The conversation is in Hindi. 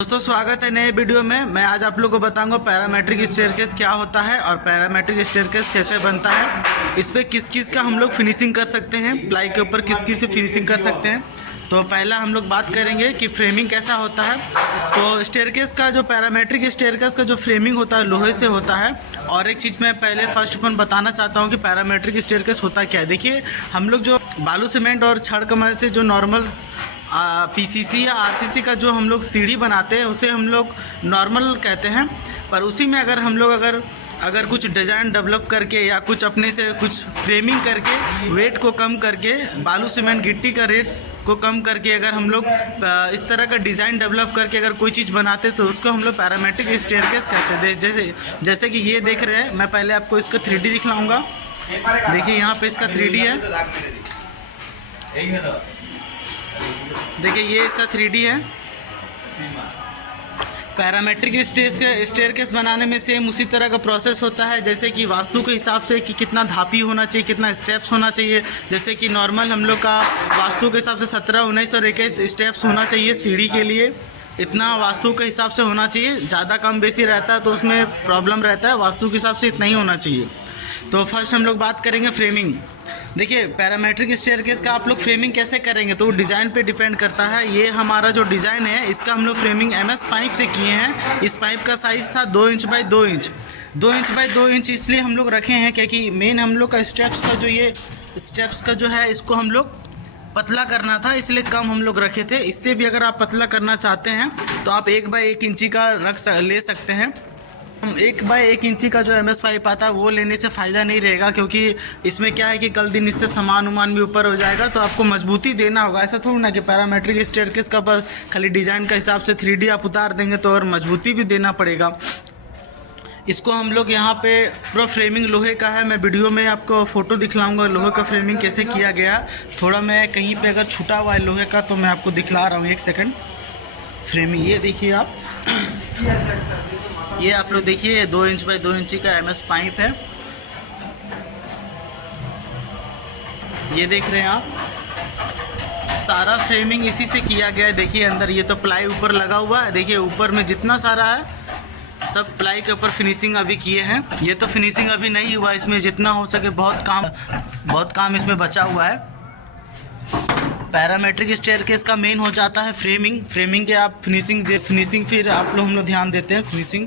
दोस्तों स्वागत है नए वीडियो में। मैं आज आप लोगों को बताऊंगा पैरामेट्रिक स्टेयरकेस क्या होता है और पैरामेट्रिक स्टेयरकेस कैसे बनता है। इस पे किस किस का हम लोग फिनिशिंग कर सकते हैं, प्लाई के ऊपर किस किस से फिनिशिंग कर सकते हैं। तो पहला हम लोग बात करेंगे कि फ्रेमिंग कैसा होता है। तो स्टेयरकेस का जो पैरामेट्रिक स्टेयरकेस का जो फ्रेमिंग होता है लोहे से होता है। और एक चीज़ मैं पहले फर्स्ट अपन बताना चाहता हूँ कि पैरामेट्रिक स्टेयरकेस होता क्या है। देखिए, हम लोग जो बालू सीमेंट और छड़ कमल से जो नॉर्मल पीसीसी या आरसीसी का जो हम लोग सीढ़ी बनाते हैं उसे हम लोग नॉर्मल कहते हैं। पर उसी में अगर हम लोग अगर कुछ डिज़ाइन डेवलप करके या कुछ अपने से कुछ फ्रेमिंग करके वेट को कम करके जबालू सीमेंट गिट्टी का रेट को कम करके अगर हम लोग इस तरह का डिज़ाइन डेवलप करके अगर कोई चीज़ बनाते तो उसको हम लोग पैरामेट्रिक स्टेयरकेस कहते हैं। जैसे कि ये देख रहे हैं, मैं पहले आपको इसका 3D दिखलाऊँगा। देखिए यहाँ पे इसका 3D है। देखिए ये इसका 3D है। पैरामेट्रिक स्टेयरकेस बनाने में सेम उसी तरह का प्रोसेस होता है जैसे कि वास्तु के हिसाब से कि कितना धापी होना चाहिए, कितना स्टेप्स होना चाहिए। जैसे कि नॉर्मल हम लोग का वास्तु के हिसाब से 17, 19 और 21 स्टेप्स होना चाहिए सीढ़ी के लिए। इतना वास्तु के हिसाब से होना चाहिए। ज़्यादा कम बेसी रहता है तो उसमें प्रॉब्लम रहता है। वास्तु के हिसाब से इतना ही होना चाहिए। तो फर्स्ट हम लोग बात करेंगे फ्रेमिंग। देखिए, पैरामेट्रिक स्टेयरकेस का आप लोग फ्रेमिंग कैसे करेंगे तो डिज़ाइन पे डिपेंड करता है। ये हमारा जो डिज़ाइन है इसका हम लोग फ्रेमिंग MS पाइप से किए हैं। इस पाइप का साइज़ था 2 inch by 2 inch. 2 inch by 2 inch इसलिए हम लोग रखे हैं क्योंकि मेन हम लोग का स्टेप्स का जो ये स्टेप्स का जो है इसको हम लोग पतला करना था, इसलिए कम हम लोग रखे थे। इससे भी अगर आप पतला करना चाहते हैं तो आप 1 बाई 1 इंची का ले सकते हैं। 1 बाई 1 इंची का जो MS पाइप आता है वो लेने से फ़ायदा नहीं रहेगा, क्योंकि इसमें क्या है कि कल दिन इससे सामान उमान भी ऊपर हो जाएगा। तो आपको मजबूती देना होगा। ऐसा थोड़ा ना कि पैरामेट्रिक स्टेयरकेस का पर खाली डिज़ाइन का हिसाब से 3D आप उतार देंगे तो और मजबूती भी देना पड़ेगा। इसको हम लोग यहाँ पे पूरा फ्रेमिंग लोहे का है। मैं वीडियो में आपको फ़ोटो दिखलाऊंगा लोहे का फ्रेमिंग कैसे किया गया। थोड़ा मैं कहीं पे अगर छूटा हुआ है लोहे का तो मैं आपको दिखला रहा हूँ। 1 सेकंड। फ्रेमिंग ये देखिए आप, ये आप लोग देखिए 2 इंच बाई 2 इंची का MS पाइप है। ये देख रहे हैं आप, सारा फ्रेमिंग इसी से किया गया है। देखिए अंदर ये तो प्लाई ऊपर लगा हुआ है। देखिए ऊपर में जितना सारा है सब प्लाई के ऊपर फिनिशिंग अभी किए हैं। ये तो फिनिशिंग अभी नहीं हुआ, इसमें जितना हो सके बहुत काम इसमें बचा हुआ है। पैरामेट्रिक स्टेयरकेस का मेन हो जाता है फ्रेमिंग के आप फिनिशिंग फिर आप लोग हम लोग ध्यान देते हैं फिनिशिंग।